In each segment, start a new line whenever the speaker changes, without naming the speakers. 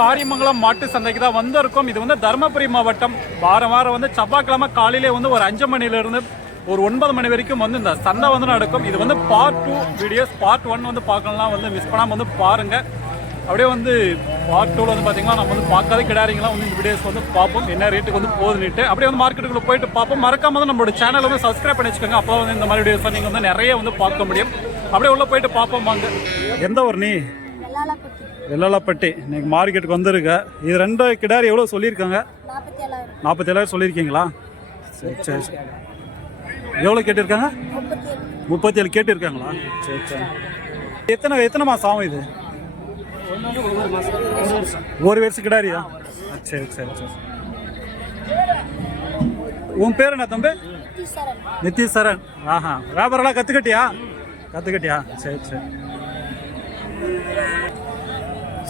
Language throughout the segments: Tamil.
காரியமங்கலம் மாட்டு சந்தைக்கு தான் வந்திருக்கோம். இது வந்து தருமபுரி மாவட்டம். வாரம் வாரம் வந்து செவ்வாய்க்கிழமை காலையிலே வந்து ஒரு அஞ்சு மணிலேருந்து ஒரு ஒன்பது மணி வரைக்கும் வந்து இந்த சந்தை வந்து நடக்கும். இது வந்து part two videos part one வந்து பார்க்கலாம். வந்து மிஸ் பண்ணாமல் வந்து பாருங்கள் அப்படியே வந்து பார்ட் டூவில் வந்து பார்த்தீங்கன்னா நம்ம வந்து பார்க்காத கிடாரிங்களாம் வந்து இந்த வீடியோஸ் வந்து பார்ப்போம். என்ன ரேட்டுக்கு வந்து போகுதுன்னுட்டு அப்படியே வந்து மார்க்கெட்டுக்குள்ளே போயிட்டு பார்ப்போம். மறக்காம வந்து நம்மளோட சேனலை வந்து சப்ஸ்கிரைப் பண்ணி வச்சுக்கோங்க அப்போ வந்து இந்த மாதிரி வீடியோஸ் நீங்கள் வந்து நிறைய வந்து பார்க்க முடியும். அப்படியே உள்ளே போயிட்டு பார்ப்போம் வாங்க. எந்த ஒரு நீ?
வெள்ளாளப்பட்டி
இன்னைக்கு மார்க்கெட்டுக்கு வந்திருக்க. இது ரெண்டு கிடாரி எவ்வளோ சொல்லியிருக்காங்க?
நாற்பத்தி ஏழாயிரம்
சொல்லியிருக்கீங்களா? சரி சரி சரி. எவ்வளோ கேட்டிருக்காங்க?
முப்பத்தி ஏழு
கேட்டிருக்காங்களா? சரி சரி. எத்தனை எத்தனை மாதம் ஆகும் இது? ஒரு வருஷம் கிடாரியா? சரி சரி சரி. உன் பேர் என்ன தம்பி?
நித்தீஸ்வரன்
நித்தீஸ்வரன் ஆஹா. வியாபாரம்லாம் கற்றுக்கிட்டியா கற்றுக்கிட்டியா சரி சரி.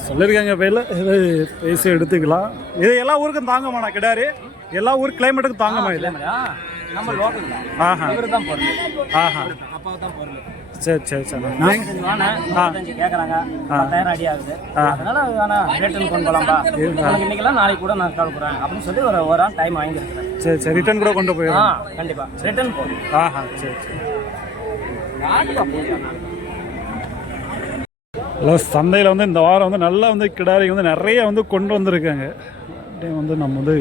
சொல்லியிருக்காங்க பேரில். இது பேசி எடுத்துக்கலாம். இது எல்லா ஊருக்கும் தாங்கம்மா கிடாரி. எல்லா ஊர் கிளைமேட்டுக்கும் தாங்கம்மா இது.
நம்ம லோக்கல் தான்.
ஆஹா.
இவரு தான் பொருள்.
ஆஹா.
அப்பாவுக்கு தான் பொருள்.
சரி சரி சரி.
கேட்குறாங்க பத்தாயிரம் அடி ஆகுது. அதனால வேணா ரிட்டர்ன் கொண்டு போகலாம்பா இன்னைக்கெல்லாம் நாளைக்கு கூட நான் கொடுக்குறேன் அப்படின்னு சொல்லி ஒரு ஒரு ஆள் டைம் வாங்கியிருக்கிறேன்
சரி சரி. ரிட்டர்ன் கூட கொண்டு போயிடும்
கண்டிப்பா. ரிட்டர்ன் போதும்.
ஆஹா சரி சரி. ஹலோ சந்தையில் வந்து இந்த வாரம் வந்து நல்லா வந்து கிடாரி வந்து நிறைய வந்து கொண்டு வந்திருக்காங்க. அப்படியே வந்து நம்ம வந்து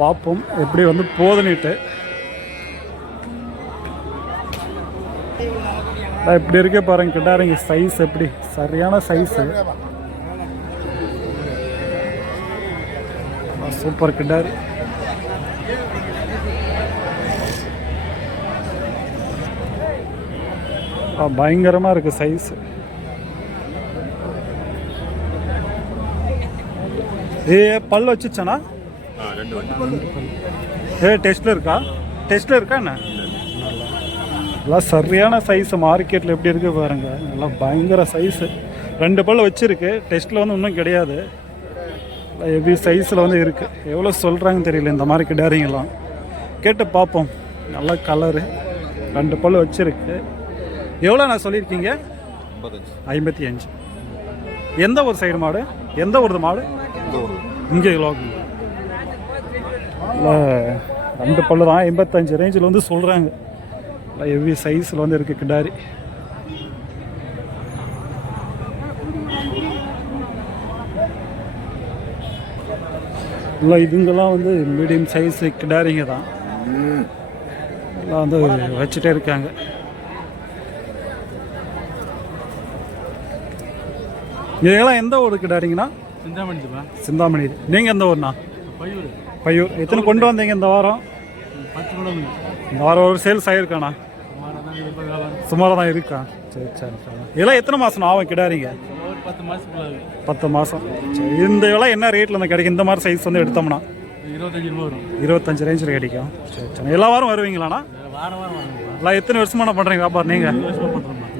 பார்ப்போம். எப்படி வந்து போதுனிட்டு இப்படி இருக்க பாருங்க கிடாரிங்க சைஸ் எப்படி. சரியான சைஸு சூப்பர் கிட்டாரி பயங்கரமாக இருக்குது இருக்கு ஏ பல் வச்சுச்சானா ஏ டெஸ்ட்ல இருக்கா? டெஸ்ட்ல இருக்கா என்ன? எல்லாம் சரியான சைஸ் மார்க்கெட்டில் எப்படி இருக்கு பாருங்க. எல்லாம் பயங்கர சைஸ் ரெண்டு பல் வச்சிருக்கு. டெஸ்ட்டில் வந்து இன்னும் கிடையாது. எப்படி சைஸில் வந்து இருக்கு. எவ்வளோ சொல்கிறாங்கன்னு தெரியல இந்த மாதிரி கிடாரிங்கெல்லாம் கேட்டு பார்ப்போம். நல்ல கலரு ரெண்டு பல் வச்சிருக்கு. எவ்வளோ நான் சொல்லியிருக்கீங்க ஐம்பத்தி அஞ்சு. எந்த ஒரு சைடு மாடு? எந்த ஒரு மாடு? இங்கே லோக்கல் இல்லை ரெண்டு பல்லு தான். எண்பத்தஞ்சு ரேஞ்சில் வந்து சொல்கிறாங்க ஹெவி சைஸில் வந்து இருக்குது கிடாரி. இல்லை இதுங்கெல்லாம் வந்து மீடியம் சைஸ் கிடாரிங்க தான். எல்லாம் வந்து வச்சுட்டே இருக்காங்க. இதெல்லாம் எந்த ஊர் கிடாரிங்கண்ணா
சிந்தாமணிப்பா
சிந்தாமணி. நீங்கள் எந்த ஊர்ண்ணா?
பையூர்.
பையூர். எத்தனை கொண்டு வந்தீங்க இந்த வாரம்? இந்த வாரம் ஒரு சேல்ஸ் ஆகிருக்காண்ணா சுமாராக தான் இருக்கா? சரி சரி சரி. இதெல்லாம் எத்தனை மாதம் ஆகும் கிடாரிங்க
பத்து
மாதம் சரி இந்த இதெல்லாம் என்ன ரேட்டில் வந்து கிடைக்கும்? இந்த மாதிரி சைஸ் வந்து எடுத்தோம்னா?
இருபத்தஞ்சு ரூபா வரும்.
இருபத்தஞ்சு ரேஞ்சில் கிடைக்கும். சரி சரி. எல்லா வாரம் வருவீங்களாண்ணா?
வாரம் வாரம்
எல்லாம் எத்தனை வருஷமான பண்ணுறீங்க வியாபாரம் நீங்கள்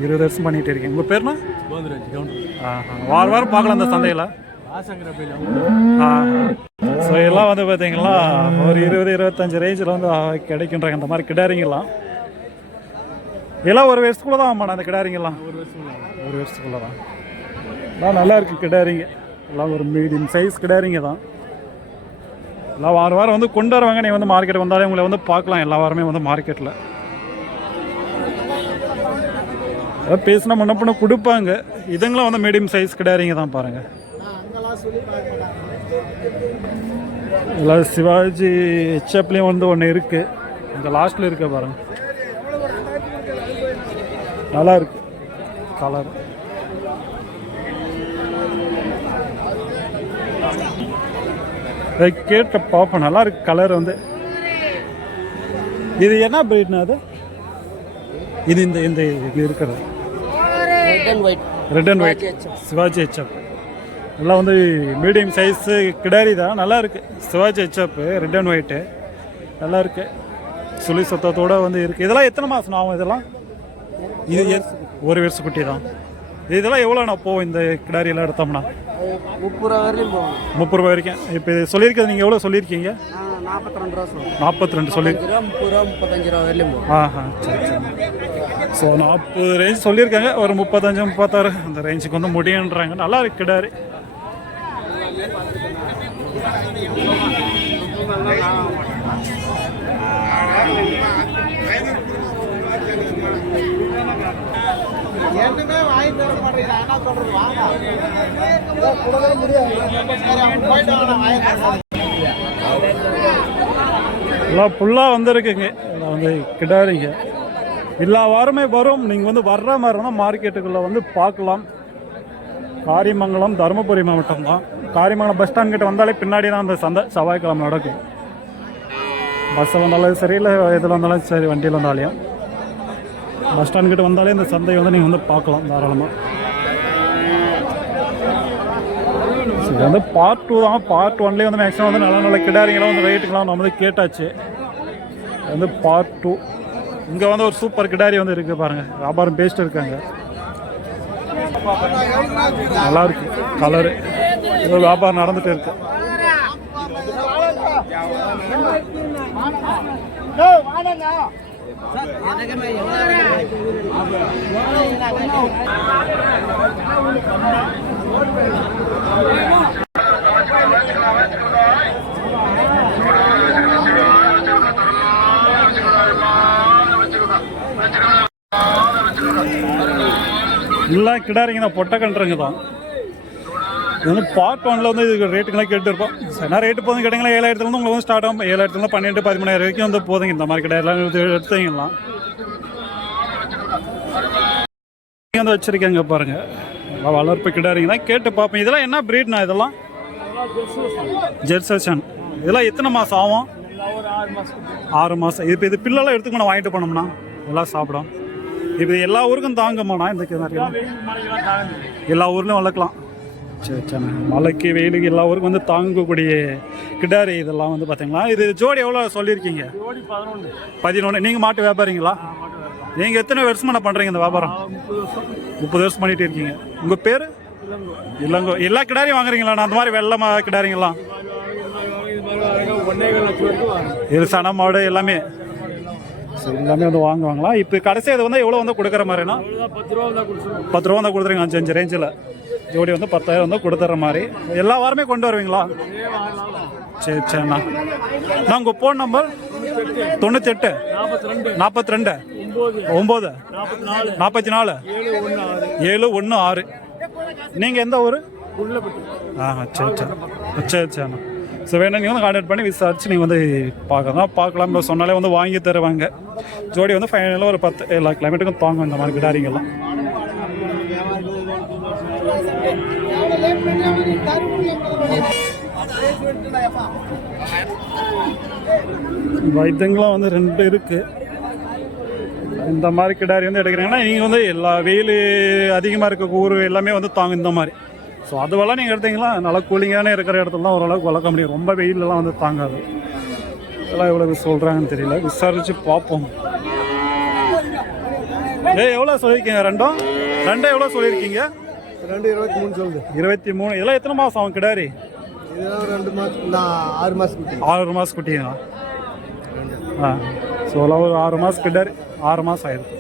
இருபது வருஷம் பண்ணிட்டு இருக்கீங்க. உங்கள் பேர்னா ஆஹா வாரம் பார்க்கலாம் அந்த சந்தையில். ஸோ எல்லாம் வந்து பார்த்தீங்கன்னா ஒரு இருபது இருபத்தஞ்சு ரேஞ்சில் வந்து கிடைக்குன்றாங்க. இந்த மாதிரி கிடாரிங்கெல்லாம். எல்லாம் ஒரு வருஷத்துக்குள்ள தான் ஆமாண்ணா அந்த கிடாரிங்கெல்லாம்.
ஒரு
வருஷத்துக்குள்ள தான். எல்லாம் நல்லா இருக்கு கிடாரிங்க. எல்லாம் ஒரு மீடியம் சைஸ் கிடாரிங்க தான். எல்லாம் வாரம் வாரம் வந்து கொண்டு வருவாங்க நீ வந்து மார்க்கெட் வந்தாலே உங்களை வந்து பார்க்கலாம். எல்லா வாரமே வந்து மார்க்கெட்டில் அதாவது பேசினா முன்ன பண்ண கொடுப்பாங்க. இதுங்களாம் வந்து மீடியம் சைஸ் கிடையாதுங்க தான் பாருங்கள் எல்லாம் சிவாஜி ஹெச்எப்லேயும் வந்து ஒன்று இருக்குது இந்த லாஸ்ட்டில் இருக்க பாருங்க. நல்லா இருக்கு. கலர் கேட்ட பார்ப்போம் நல்லா இருக்கு கலர் வந்து. இது என்ன பிரீட்னா அது? இது இந்த இந்த இது இருக்கிறது.
Red and white
red and white Sivaji HF எல்லாம் வந்து மீடியம் சைஸு கிடாரி தான். நல்லா இருக்கு. Sivaji HF red and white நல்லா இருக்கு. சுழி சத்தத்தோட வந்து இருக்கு. இதெல்லாம் எத்தனை மாதம் ஆகும் இதெல்லாம்? இது ஒரு வருஷ குட்டி தான். இதெல்லாம் எவ்வளோ நான் போவோம் இந்த கிடாரியெல்லாம் எடுத்தோம்னா?
முப்பது ரூபா வரையும் போகும்
முப்பது ரூபாய் வரைக்கும். இப்போ இது சொல்லியிருக்கிறது நீங்கள் எவ்வளோ சொல்லியிருக்கீங்க?
நாற்பத்தி ரெண்டு ரூபா
நாற்பத்தி ரெண்டு சொல்லி
ரூபா முப்பது ரூபா முப்பத்தஞ்சு ரூபா வரையும் போகும்
ஆஹா சரி சரி. ஸோ நாற்பது ரேஞ்ச் சொல்லியிருக்காங்க. ஒரு முப்பத்தஞ்சு முப்பத்தாறு அந்த ரேஞ்சுக்கு வந்து முடியுன்றாங்க. நல்லா இருக்கு கிடாரி எல்லாம் ஃபுல்லாக வந்திருக்குங்க. வந்து கிடாரிங்க. எல்லா வாரமே வரும். நீங்கள் வந்து வர்ற மாதிரி இருந்தால் மார்க்கெட்டுக்குள்ளே வந்து பார்க்கலாம். காரியமங்கலம் தருமபுரி மாவட்டம் தான். காரியமங்கலம் பஸ் ஸ்டாண்ட் கிட்ட வந்தாலே பின்னாடி தான் அந்த சந்தை. செவ்வாய்க்கிழமை நடக்கும். பஸ்ஸில் வந்தாலும் சரி இல்லை இதில் வந்தாலும் சரி வண்டியில் வந்தாலையும் பஸ் ஸ்டாண்ட் கிட்ட வந்தாலே இந்த சந்தையை வந்து நீங்கள் வந்து பார்க்கலாம் தாராளமாக இது வந்து பார்ட் டூ தான். பார்ட் ஒன்லேயே வந்து மேக்ஸிமம் வந்து நல்ல நல்ல கிடாரிங்களாம் வந்து ரேட்டுக்கெலாம் நம்ம வந்து கேட்டாச்சு. இது வந்து பார்ட் டூ இங்கே வந்து ஒரு சூப்பர் கிடாரி வந்து இருக்குது பாருங்கள் வியாபாரம் பேஸ்ட் இருக்காங்க. நல்லா இருக்கு. கலரு ஏதோ வியாபாரம் நடந்துட்டு இருக்கு. எல்லாம் கிடாரிங்க தான் பொட்டை கன்றுங்க தான். இது வந்து பார்ட் ஒன்ல வந்து இதுக்கு ரேட்டுக்கெல்லாம் கேட்டுருப்போம் என்ன ரேட்டு போதும் கேட்டிங்களா ஏழாயிரத்துலேருந்து உங்களுக்கு வந்து ஸ்டார்ட் ஆகும். ஏழாயிரத்துலேருந்து பன்னெண்டு பதிமூணாயிரம் வரைக்கும் வந்து போதுங்க. இந்த மாதிரி கிடாரிலாம் எடுத்தீங்கலாம் இங்க வந்து வச்சிருக்கேங்க பாருங்க. வளர்ப்பு கிடாரிங்க தான். கேட்டு பார்ப்பேன் இதெல்லாம் என்ன பிரீட்ண்ணா இதெல்லாம்? ஜெர்சன் இதெல்லாம் எத்தனை மாதம் ஆகும்? ஆறு மாதம் இப்போ இது பில்லெல்லாம் எடுத்துக்கணும் வாங்கிட்டு போனோம்னா. நல்லா சாப்பிடும். இப்போ எல்லா ஊருக்கும் தாங்குமாண்ணா இந்த கிணறு. எல்லா ஊர்லேயும் வளர்க்கலாம். சரி சரி மழைக்கு வெயிலுக்கு எல்லா ஊருக்கும் வந்து தாங்கக்கூடிய கிடாரி இதெல்லாம் வந்து பார்த்தீங்களா இது ஜோடி எவ்வளோ சொல்லியிருக்கீங்க? பதினொன்று நீங்கள் மாட்டு வியாபாரிங்களா? நீங்கள் எத்தனை வருஷமா பண்ணுறீங்க இந்த வியாபாரம்? முப்பது வருஷம் பண்ணிட்டு இருக்கீங்க. உங்கள் பேர்? இல்லைங்க எல்லா கிடாரியும் வாங்குறீங்களா அந்த மாதிரி வெள்ளமாக கிடாரிங்களாம் இது சனமாவோட எல்லாமே. சரி எல்லாமே வந்து வாங்குவாங்களா? இப்போ கடைசி அது வந்து எவ்வளோ வந்து கொடுக்குற மாதிரினா? பத்து ரூபா வந்து கொடுத்துருங்க அஞ்சு அஞ்சு ரேஞ்சில் ஜோடி வந்து பத்தாயிரம் வந்து கொடுத்துட்ற மாதிரி. எல்லா வாரமே கொண்டு வருவீங்களா? சரி சரிண்ணா நான் உங்கள் ஃபோன் நம்பர் தொண்ணூத்தெட்டு. நாற்பத்தி ரெண்டு. ஒம்பது. நாற்பத்தி நாலு. ஏழு ஒன்று ஆறு. நீங்கள் எந்த ஊர்? ஆ சரி சரி. சரி சரிண்ணா ஸோ வேணா நீங்கள் வந்து கான்டாக்ட் பண்ணி விசாரிச்சு நீங்கள் வந்து பார்க்கலாம். பார்க்கலாம் இப்போ சொன்னாலே வந்து வாங்கி தருவாங்க. ஜோடி வந்து ஃபைனலாக ஒரு பத்து எல்லா கிளைமேட்டுக்கும் தாங்கும் இந்த மாதிரி கிடாரிங்கெல்லாம் வைத்தியங்களும் வந்து ரெண்டு இருக்குது இந்த மாதிரி கிடாரி வந்து எடுக்கிறீங்கன்னா நீங்கள் வந்து எல்லா வெயில் அதிகமாக இருக்க ஊர் எல்லாமே வந்து தாங்கும் இந்த மாதிரி. ஸோ அதுவெல்லாம் நீங்கள் எடுத்தீங்களா நல்லா கூலிங்கான இருக்கிற இடத்துல தான் ஓரளவுக்கு வளர்க்க முடியும். ரொம்ப வெயிலெலாம் வந்து தாங்காது. இதெல்லாம் எவ்வளோ சொல்கிறாங்கன்னு தெரியல. விசாரித்து பார்ப்போம். ஏய் எவ்வளோ சொல்லியிருக்கீங்க? ரெண்டும் ரெண்டும் எவ்வளோ சொல்லியிருக்கீங்க?
ரெண்டு இருபத்தி மூணு சொல்லுது.
இருபத்தி மூணு. இதெல்லாம் எத்தனை மாதம் ஆகும் கிடாரி?
இதெல்லாம் ரெண்டு மாதம் ஆறு மாதத்துக்கு
ஆறு மாதம் குட்டிங்களா ஆ. ஸோ ஒரு ஆறு மாதம் கிடாரி. ஆறு மாதம் ஆயிடும்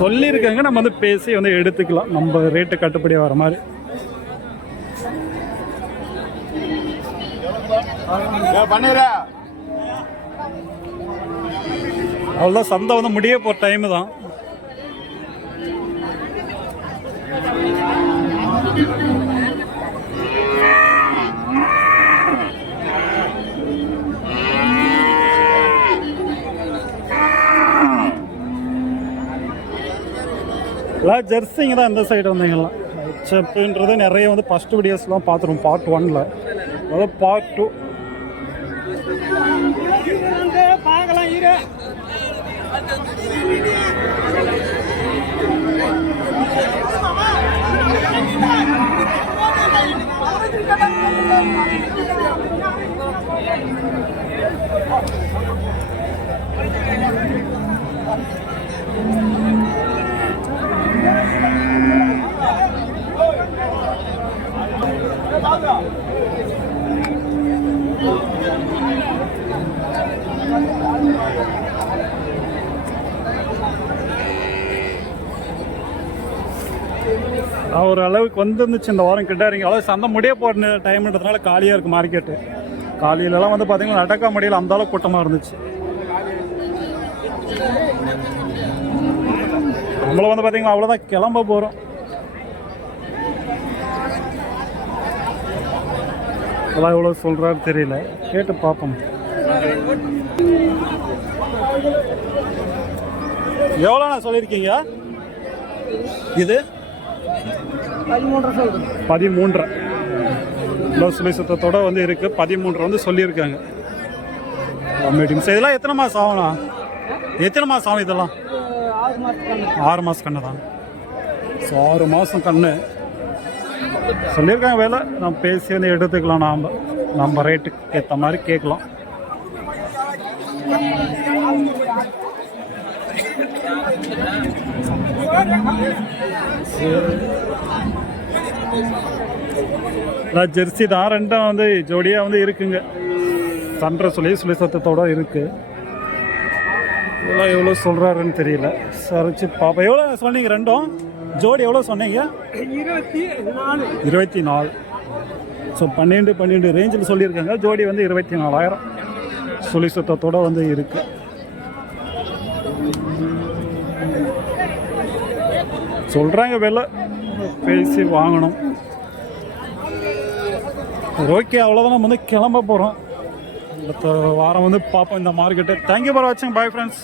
சொல்லியிருக்காங்க நம்ம வந்து பேசி வந்து எடுத்துக்கலாம். நம்ம ரேட்டு கட்டுப்படி வர மாதிரி. அவ்வளோதான் சந்தை வந்து முடிய போகிற டைமு தான். எல்லாம் ஜெர்சிங்க தான் இந்த சைடு வந்தீங்கலாம் செப்புன்றது நிறைய வந்து ஃபஸ்ட்டு வீடியோஸ்லாம் பார்த்துருவோம் பார்ட் ஒனில் அதாவது பார்ட் டூ பார்க்கலாம் ஒரு அளவுக்கு வந்துருந்துச்சு இந்த வாரம் கிட்ட இறங்கி. அதாவது சந்தை முடிய போகிற டைம்ன்றதுனால காலியாக இருக்குது மார்க்கெட்டு காலையிலலாம் வந்து பார்த்தீங்கன்னா நடக்க முடியல அந்த அளவுக்கு கூட்டமாக இருந்துச்சு. நம்மள வந்து பார்த்தீங்கன்னா அவ்வளோதான் கிளம்ப போகிறோம் அதெல்லாம் எவ்வளோ சொல்கிறாரு தெரியல. கேட்டு பார்ப்போம். எவ்வளோண்ணா சொல்லியிருக்கீங்க? இது? பதிமூன்றரை சுழி சுத்தத்தோட வந்து இருக்கு. பதிமூன்றரை வந்து சொல்லியிருக்காங்க. மீட்டிங். இதெல்லாம் எத்தனை மாதம் ஆகும்ண்ணா? எத்தனை மாதம் ஆகும் இதெல்லாம்? ஆறு மாதம் கண்ணு. தான். ஸோ ஆறு மாதம் கண்ணு. சொல்லியிருக்காங்க வேலை. நம்ம பேசி வந்து எடுத்துக்கலாம் நாம். நம்ம ரேட்டுக்கு ஏற்ற மாதிரி கேட்கலாம். நான் ஜெர்சி தான். ரெண்டும் வந்து ஜோடியாக வந்து இருக்குங்க. சன்ற சொல்லி சுழி சத்தத்தோடு இருக்கு. இதெல்லாம் எவ்வளோ சொல்கிறாருன்னு தெரியல. சரிச்சு பாப்பா எவ்வளோ சொன்னீங்க ரெண்டும்? ஜோடி எவ்வளோ சொன்னீங்க? இருபத்தி நாலு. ஸோ பன்னெண்டு பன்னெண்டு ரேஞ்சில் சொல்லியிருக்காங்க. ஜோடி வந்து இருபத்தி நாலாயிரம். சுழி சுத்தத்தோட வந்து இருக்கு. சொல்கிறாங்க விலை. பேசி வாங்கணும். ஓகே அவ்வளோதான் நம்ம வந்து கிளம்ப போகிறோம் அடுத்த வாரம் வந்து பார்ப்போம் இந்த மார்க்கெட்டு தேங்க்யூ ஃபார் வாட்சிங் பாய் ஃப்ரெண்ட்ஸ்